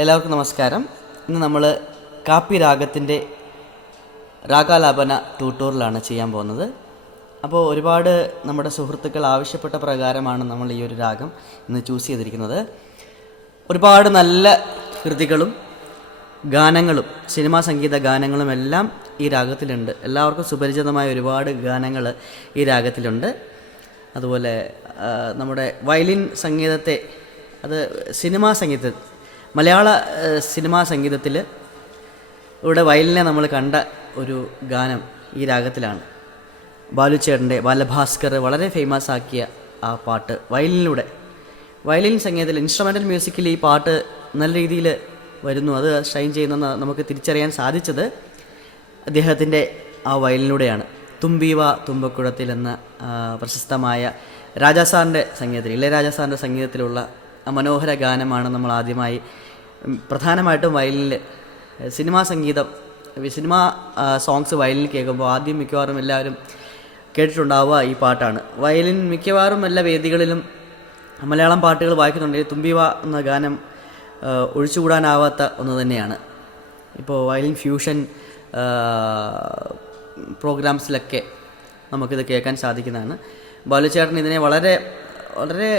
എല്ലാവർക്കും നമസ്കാരം. ഇന്ന് നമ്മൾ കാപ്പി രാഗത്തിൻ്റെ രാഗാലാപന ട്യൂട്ടോറിയലാണ് ചെയ്യാൻ പോകുന്നത്. അപ്പോൾ ഒരുപാട് നമ്മുടെ സുഹൃത്തുക്കൾ ആവശ്യപ്പെട്ട പ്രകാരമാണ് നമ്മൾ ഈ ഒരു രാഗം ഇന്ന് ചൂസ് ചെയ്തിരിക്കുന്നത്. ഒരുപാട് നല്ല കൃതികളും ഗാനങ്ങളും സിനിമാ സംഗീത ഗാനങ്ങളും എല്ലാം ഈ രാഗത്തിലുണ്ട്. എല്ലാവർക്കും സുപരിചിതമായ ഒരുപാട് ഗാനങ്ങൾ ഈ രാഗത്തിലുണ്ട്. അതുപോലെ നമ്മുടെ വയലിൻ സംഗീതത്തെ അത് സിനിമാ സംഗീത മലയാള സിനിമാ സംഗീതത്തിൽ ഇവിടെ വയലിനെ നമ്മൾ കണ്ട ഒരു ഗാനം ഈ രാഗത്തിലാണ്. ബാലുച്ചേട്ടൻ്റെ ബാലഭാസ്കർ വളരെ ഫേമസ് ആക്കിയ ആ പാട്ട് വയലിനിലൂടെ, വയലിൻ സംഗീതത്തിൽ ഇൻസ്ട്രുമെൻ്റൽ മ്യൂസിക്കിൽ ഈ പാട്ട് നല്ല രീതിയിൽ വരുന്നു. അത് ഷൈൻ ചെയ്യുന്നെന്ന് നമുക്ക് തിരിച്ചറിയാൻ സാധിച്ചത് അദ്ദേഹത്തിൻ്റെ ആ വയലിനിലൂടെയാണ്. തുമ്പീവ തുമ്പക്കുഴത്തിൽ എന്ന പ്രശസ്തമായ രാജാസാറിൻ്റെ സംഗീതത്തിൽ, ഇളയരാജാസാറിൻ്റെ സംഗീതത്തിലുള്ള ആ മനോഹര ഗാനമാണ് നമ്മൾ ആദ്യമായി പ്രധാനമായിട്ടും വയലിനിൽ സിനിമാ സംഗീതം, സിനിമാ സോങ്സ് വയലിനിൽ കേൾക്കുമ്പോൾ ആദ്യം മിക്കവാറും എല്ലാവരും കേട്ടിട്ടുണ്ടാവുക ഈ പാട്ടാണ്. വയലിൻ മിക്കവാറും എല്ലാ വേദികളിലും മലയാളം പാട്ടുകൾ വായിക്കുന്നുണ്ടെങ്കിൽ തുമ്പീവ എന്ന ഗാനം ഒഴിച്ചുകൂടാനാവാത്ത ഒന്ന് തന്നെയാണ്. ഇപ്പോൾ വയലിൻ ഫ്യൂഷൻ പ്രോഗ്രാംസിലൊക്കെ നമുക്കിത് കേൾക്കാൻ സാധിക്കുന്നതാണ്. ബാലുച്ചേട്ടൻ ഇതിനെ വളരെ വളരെ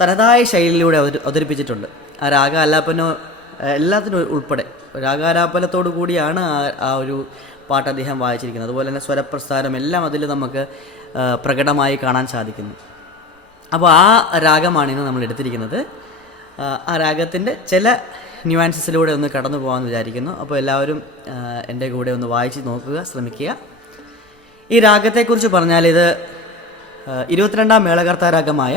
തനതായ ശൈലിയിലൂടെ അവതരിപ്പിച്ചിട്ടുണ്ട്. ആ രാഗാലാപനോ എല്ലാത്തിനും ഉൾപ്പെടെ രാഗാലാപനത്തോടു കൂടിയാണ് ആ ഒരു പാട്ട് അദ്ദേഹം വായിച്ചിരിക്കുന്നത്. അതുപോലെ തന്നെ സ്വരപ്രസ്ഥാനം എല്ലാം അതിൽ നമുക്ക് പ്രകടമായി കാണാൻ സാധിക്കുന്നു. അപ്പോൾ ആ രാഗമാണ് ഇന്ന് നമ്മൾ എടുത്തിരിക്കുന്നത്. ആ രാഗത്തിൻ്റെ ചില ന്യൂവാൻസസിലൂടെ ഒന്ന് കടന്നു പോകാമെന്ന് വിചാരിക്കുന്നു. അപ്പോൾ എല്ലാവരും എൻ്റെ കൂടെ ഒന്ന് വായിച്ച് നോക്കുക, ശ്രമിക്കുക. ഈ രാഗത്തെക്കുറിച്ച് പറഞ്ഞാൽ ഇത് 22ാം മേളകർത്താ രാഗമായ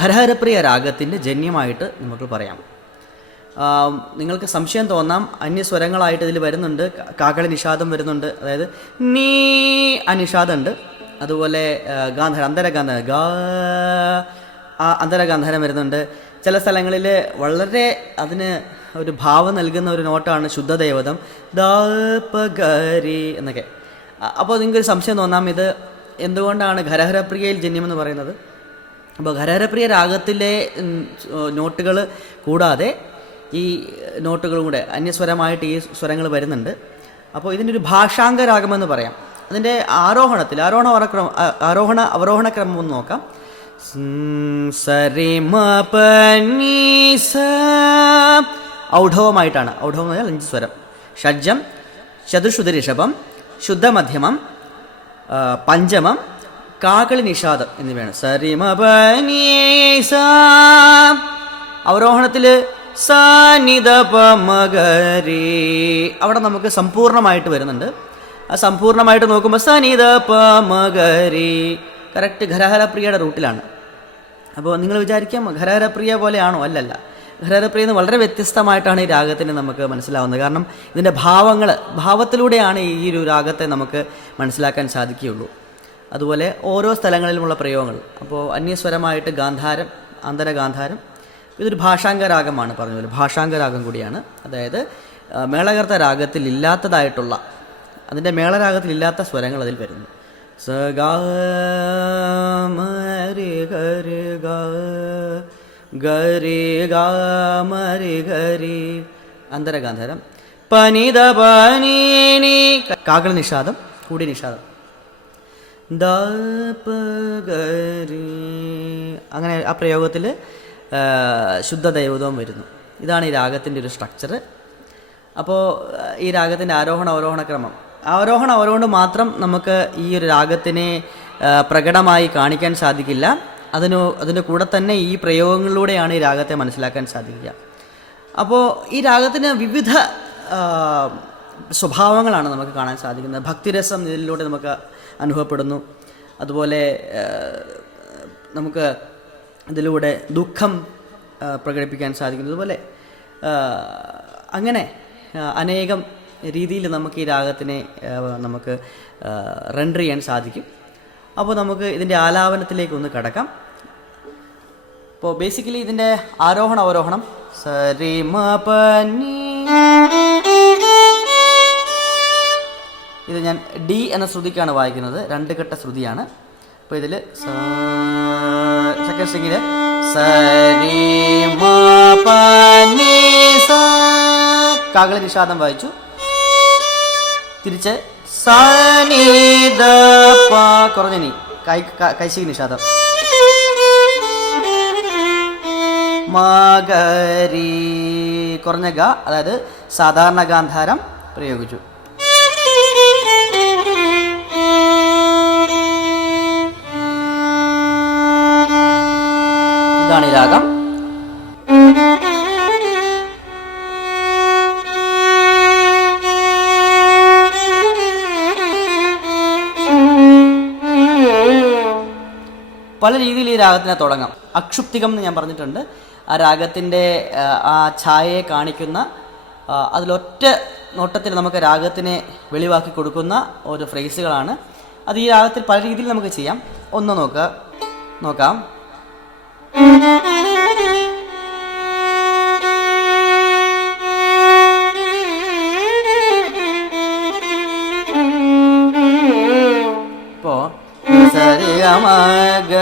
ഘരഹരപ്രിയ രാഗത്തിൻ്റെ ജന്യമായിട്ട് നമുക്ക് പറയാം. നിങ്ങൾക്ക് സംശയം തോന്നാം, അന്യസ്വരങ്ങളായിട്ട് ഇതിൽ വരുന്നുണ്ട്. കാകളി നിഷാദം വരുന്നുണ്ട്, അതായത് നീ അനിഷാദുണ്ട്. അതുപോലെ ഗാന്ധാരം, അന്തരഗാന്ധാരം, അന്തരഗാന്ധാരം വരുന്നുണ്ട്. ചില സ്ഥലങ്ങളിൽ വളരെ അതിന് ഒരു ഭാവം നൽകുന്ന ഒരു നോട്ടാണ് ശുദ്ധദേവതം, ദാപഗരി എന്നൊക്കെ. അപ്പോൾ നിങ്ങൾക്കൊരു സംശയം തോന്നാം, ഇത് എന്തുകൊണ്ടാണ് ഘരഹരപ്രിയയിൽ ജന്യമെന്ന് പറയുന്നത്. അപ്പോൾ ഘരഹരപ്രിയ രാഗത്തിലെ നോട്ടുകൾ കൂടാതെ ഈ നോട്ടുകളും കൂടെ അന്യസ്വരമായിട്ട് ഈ സ്വരങ്ങൾ വരുന്നുണ്ട്. അപ്പോൾ ഇതിൻ്റെ ഒരു ഭാഷാംഗ രാഗമെന്ന് പറയാം. അതിൻ്റെ ആരോഹണത്തിൽ ആരോഹണ അവരോഹണ ക്രമം ഒന്ന് നോക്കാം. ഔഢവമായിട്ടാണ്. ഔഢവം എന്ന് പറഞ്ഞാൽ 5 സ്വരം. ഷഡ്ജം, ചതുശ്രുതി ഋഷഭം, ശുദ്ധമധ്യമം, പഞ്ചമം, കാകളി നിഷാദം എന്നിവയാണ്. സരിമപനീസ. അവരോഹണത്തിൽ സനിധപമഗരി, അവിടെ നമുക്ക് സമ്പൂർണ്ണമായിട്ട് വരുന്നുണ്ട്. ആ സമ്പൂർണ്ണമായിട്ട് നോക്കുമ്പോൾ സനിധപമഗരി കറക്റ്റ് ഘരഹരപ്രിയയുടെ റൂട്ടിലാണ്. അപ്പോൾ നിങ്ങൾ വിചാരിക്കാം ഘരഹരപ്രിയ പോലെയാണോ? അല്ലല്ല. ഘരഹരപ്രിയ എന്ന് വളരെ വ്യത്യസ്തമായിട്ടാണ് ഈ രാഗത്തിന് നമുക്ക് മനസ്സിലാവുന്നത്. കാരണം ഇതിൻ്റെ ഭാവത്തിലൂടെയാണ് ഈ ഒരു രാഗത്തെ നമുക്ക് മനസ്സിലാക്കാൻ സാധിക്കുകയുള്ളൂ. അതുപോലെ ഓരോ സ്ഥലങ്ങളിലുമുള്ള പ്രയോഗങ്ങൾ. അപ്പോൾ അന്യസ്വരമായിട്ട് ഗാന്ധാരം, അന്തരഗാന്ധാരം, ഇതൊരു ഭാഷാംഗ രാഗമാണ്. പറഞ്ഞ പോലെ ഭാഷാംഗ രാഗം കൂടിയാണ്. അതായത് മേളകർത്ത രാഗത്തിൽ ഇല്ലാത്തതായിട്ടുള്ള, അതിൻ്റെ മേളരാഗത്തിലില്ലാത്ത സ്വരങ്ങൾ അതിൽ വരുന്നു. സ ഗ മ രി ഗ രി ഗ ഗരി ഗ മ രി ഗരി, അന്തരഗാന്ധാരം. പനിത പനീനി, കാകളി നിഷാദം, കൂടി നിഷാദം, ദാപഗരി. അങ്ങനെ ആ പ്രയോഗത്തിൽ ശുദ്ധദൈവതവും വരുന്നു. ഇതാണ് ഈ രാഗത്തിൻ്റെ ഒരു സ്ട്രക്ചർ. അപ്പോൾ ഈ രാഗത്തിൻ്റെ ആരോഹണ അവരോഹണ ക്രമം, ആരോഹണ അവരോഹണം മാത്രം നമുക്ക് ഈ ഒരു രാഗത്തിനെ പ്രകടമായി കാണിക്കാൻ സാധിക്കില്ല. അതിൻ്റെ കൂടെ തന്നെ ഈ പ്രയോഗങ്ങളിലൂടെയാണ് ഈ രാഗത്തെ മനസ്സിലാക്കാൻ സാധിക്കുക. അപ്പോൾ ഈ രാഗത്തിന് വിവിധ സ്വഭാവങ്ങളാണ് നമുക്ക് കാണാൻ സാധിക്കുന്നത്. ഭക്തിരസം ഇതിലൂടെ നമുക്ക് അനുഭവപ്പെടുന്നു. അതുപോലെ നമുക്ക് ഇതിലൂടെ ദുഃഖം പ്രകടിപ്പിക്കാൻ സാധിക്കുന്നു. അതുപോലെ അങ്ങനെ അനേകം രീതിയിൽ നമുക്ക് ഈ രാഗത്തിനെ നമുക്ക് റെൻഡർ ചെയ്യാൻ സാധിക്കും. അപ്പോൾ നമുക്ക് ഇതിൻ്റെ ആലാപനത്തിലേക്ക് ഒന്ന് കടക്കാം. അപ്പോൾ ബേസിക്കലി ഇതിൻ്റെ ആരോഹണ അവരോഹണം സരിമപനി, ഇത് ഞാൻ ഡി എന്ന ശ്രുതിക്കാണ് വായിക്കുന്നത്. 2 ഘട്ട ശ്രുതിയാണ്. അപ്പോൾ ഇതിൽ സെക്കൻഡ് സ്ട്രിങ്ങിൽ സരി മ പ നി കാകളി നിഷാദം വായിച്ചു. തിരിച്ച് സ നീ ദ പ കുറഞ്ഞ നീ, കൈശിക നിഷാദം. മകരി കുറഞ്ഞ ഗ, അതായത് സാധാരണ ഗാന്ധാരം പ്രയോഗിച്ചു. ഇതാണ് ഈ രാഗം. പല രീതിയിൽ ഈ രാഗത്തിനെ തുടങ്ങാം. അക്ഷുപ്തികം എന്ന് ഞാൻ പറഞ്ഞിട്ടുണ്ട്. ആ രാഗത്തിൻ്റെ ആ ഛായയെ കാണിക്കുന്ന, അതിലൊറ്റ നോട്ടത്തിൽ നമുക്ക് രാഗത്തിനെ വെളിവാക്കി കൊടുക്കുന്ന ഓരോ ഫ്രേസുകളാണ്. അത് ഈ രാഗത്തിൽ പല രീതിയിൽ നമുക്ക് ചെയ്യാം. ഒന്ന് നോക്കാം. ഇപ്പോൾ സരി ഗമ ഗ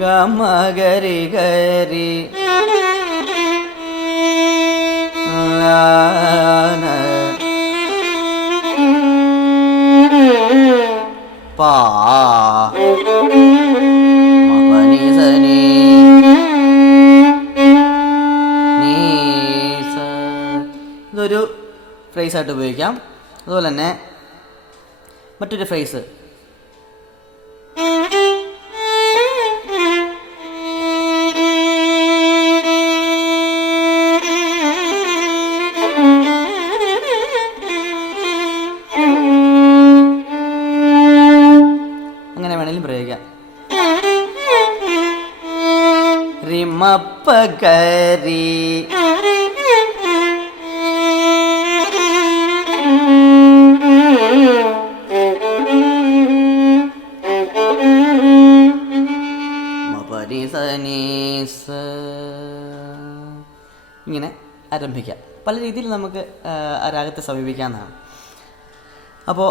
ഗമ ഗരി ഗരി പാ മപനി സനി നീ സ. ഇതൊരു ഫ്രേസായിട്ട് ഉപയോഗിക്കാം. അതുപോലെ തന്നെ മറ്റൊരു ഫ്രേസ് അങ്ങനെ വേണമെങ്കിലും പ്രയോഗിക്കാം. റിമപ്പകരി ഇങ്ങനെ ആരംഭിക്കാം. പല രീതിയിൽ നമുക്ക് ആ രാഗത്തെ സമീപിക്കാവുന്നതാണ്. അപ്പോൾ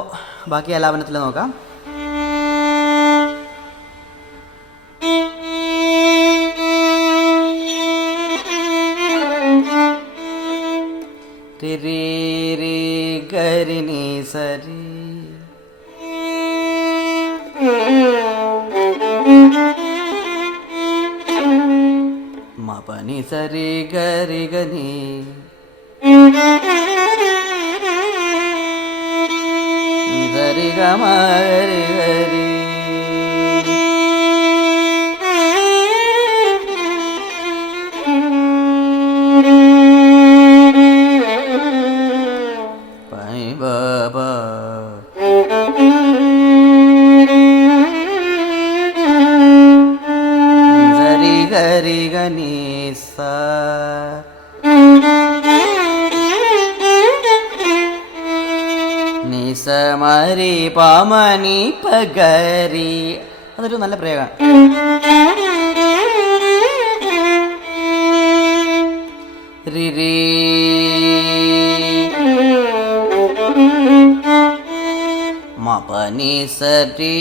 ബാക്കി ആലാപനത്തിൽ നോക്കാം. രി രി രി ഗരി നി സരി മപനി സരി ഗരി ഗനി സരി ഗമ ഗരി ഗരി പൈ ബബ സരി ഗരി ഗനി സ. നിസമരി പമനി പഗരി, അതൊരു നല്ല പ്രയോഗമാണ്. രി രി മപനി സരി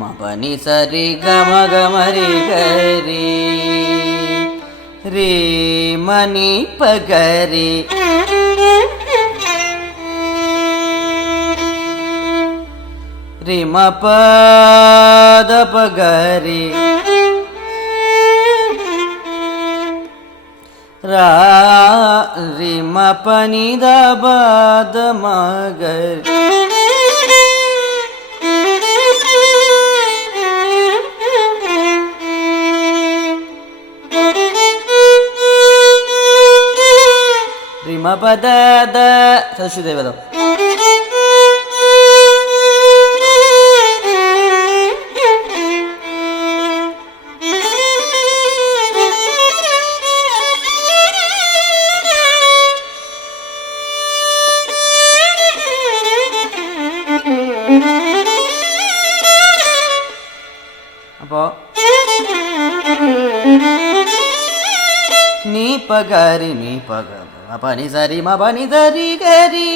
മപനി സരി ഗമ ഗമരി ഗരി രി മനി പഗരി രി മപദ പഗരി रा रि मपनि द बद मगर रि मपद द सदशुदेवदम അപ്പോൾ നീ പഗരി നീ പഗ മപനി സരി മപനി സരി ഗരി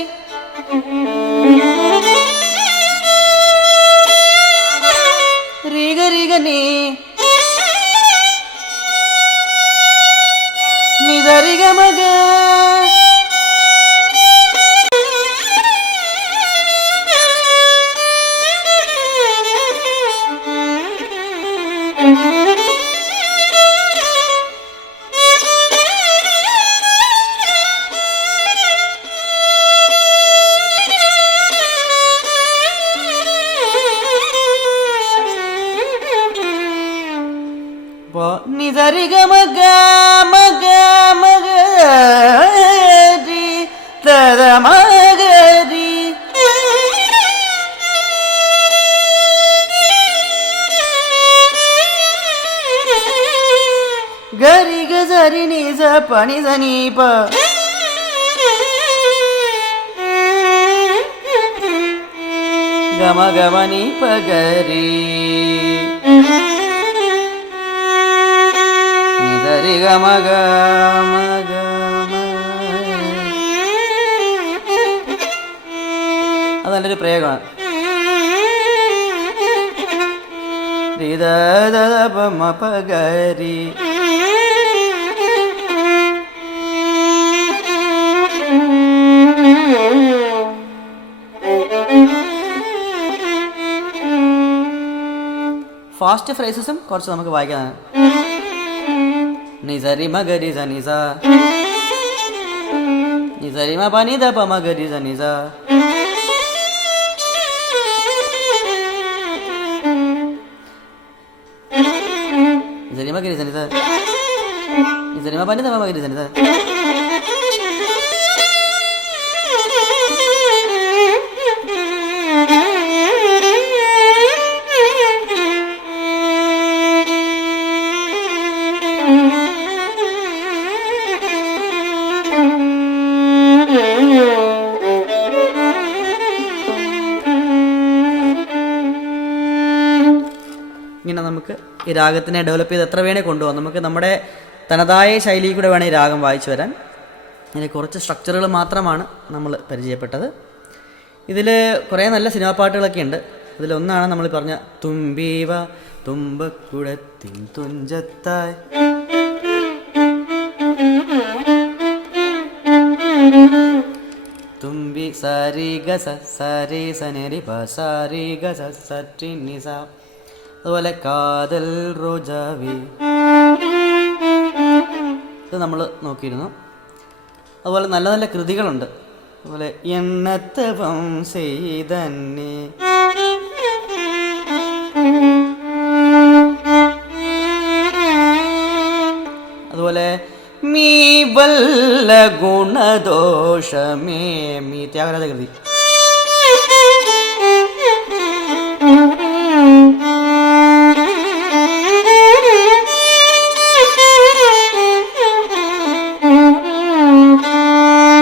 സരി ഗ മഗ മഗ മഗരി തദ മഗരി ഗരി ഗ സരി നി സ പനി സ നി പ ഗമ ഗമ നി പ ഗരി നി സരി ഗമ ഗമ ഗമ. അത് നല്ലൊരു പ്രയോഗമാണ്. രി ദ ദ ദ പ മ പ ഗരി. ഫാസ്റ്റ് ഫ്രേസസും കുറച്ച് നമുക്ക് വായിക്കാം. നിസരി മഗരി സ നിസ നിസരി മ പനി ദ പ മഗരി സ നിസ നിസരി മഗരി സ നിസ നിസരി മ പനി ദ പ മഗരി സ നിസ. ഇങ്ങനെ നമുക്ക് ഈ രാഗത്തിനെ ഡെവലപ്പ് ചെയ്ത് എത്ര വേണേൽ കൊണ്ടുപോകാം. നമുക്ക് നമ്മുടെ തനതായ ശൈലിയിൽ കൂടെ വേണം ഈ രാഗം വായിച്ചു വരാൻ. ഇതിന് കുറച്ച് സ്ട്രക്ചറുകൾ മാത്രമാണ് നമ്മൾ പരിചയപ്പെട്ടത്. ഇതിൽ കുറേ നല്ല സിനിമാ പാട്ടുകളൊക്കെ ഉണ്ട്. ഇതിലൊന്നാണ് നമ്മൾ പറഞ്ഞ തുമ്പീവ തുമ്പക്കുടത്തിൻ തുഞ്ചത്തായ്, തുമ്പി സാരി ഗ സ സാരി സനരി പ സാരി ഗ സ സറ്റി നി സ. അതുപോലെ കാതൽ റോജാവി, ഇത് നമ്മൾ നോക്കിയിരുന്നു. അതുപോലെ നല്ല നല്ല കൃതികളുണ്ട്. അതുപോലെ എണ്ണത്തവം ചെയ്തന്നെ, അതുപോലെ മീ വല്ല ഗുണദോഷമേ മീ ത്യാഗരാജ കൃതി.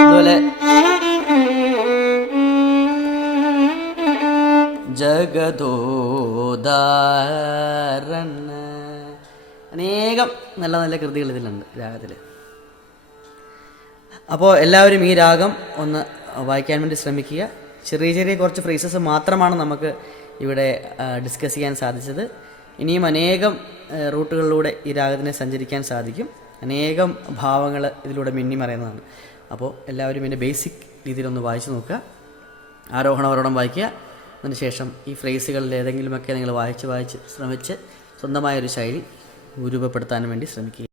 അതുപോലെ ജഗദോദാരണ, അനേകം നല്ല നല്ല കൃതികൾ ഇതിലുണ്ട് രാഗത്തിൽ. അപ്പോൾ എല്ലാവരും ഈ രാഗം ഒന്ന് വായിക്കാൻ വേണ്ടി ശ്രമിക്കുക. ചെറിയ ചെറിയ കുറച്ച് ഫ്രേസസ് മാത്രമാണ് നമുക്ക് ഇവിടെ ഡിസ്കസ് ചെയ്യാൻ സാധിച്ചത്. ഇനിയും അനേകം റൂട്ടുകളിലൂടെ ഈ രാഗത്തിനെ സഞ്ചരിക്കാൻ സാധിക്കും. അനേകം ഭാവങ്ങൾ ഇതിലൂടെ മിന്നിമറയുന്നതാണ്. അപ്പോൾ എല്ലാവരും ഇതിൻ്റെ ബേസിക് രീതിയിലൊന്ന് വായിച്ചു നോക്കുക. ആരോഹണം വായിക്കുക. അതിനുശേഷം ഈ ഫ്രേസുകളിൽ ഏതെങ്കിലുമൊക്കെ നിങ്ങൾ വായിച്ച് ശ്രമിച്ച് സ്വന്തമായൊരു ശൈലി രൂപപ്പെടുത്താൻ വേണ്ടി ശ്രമിക്കുക.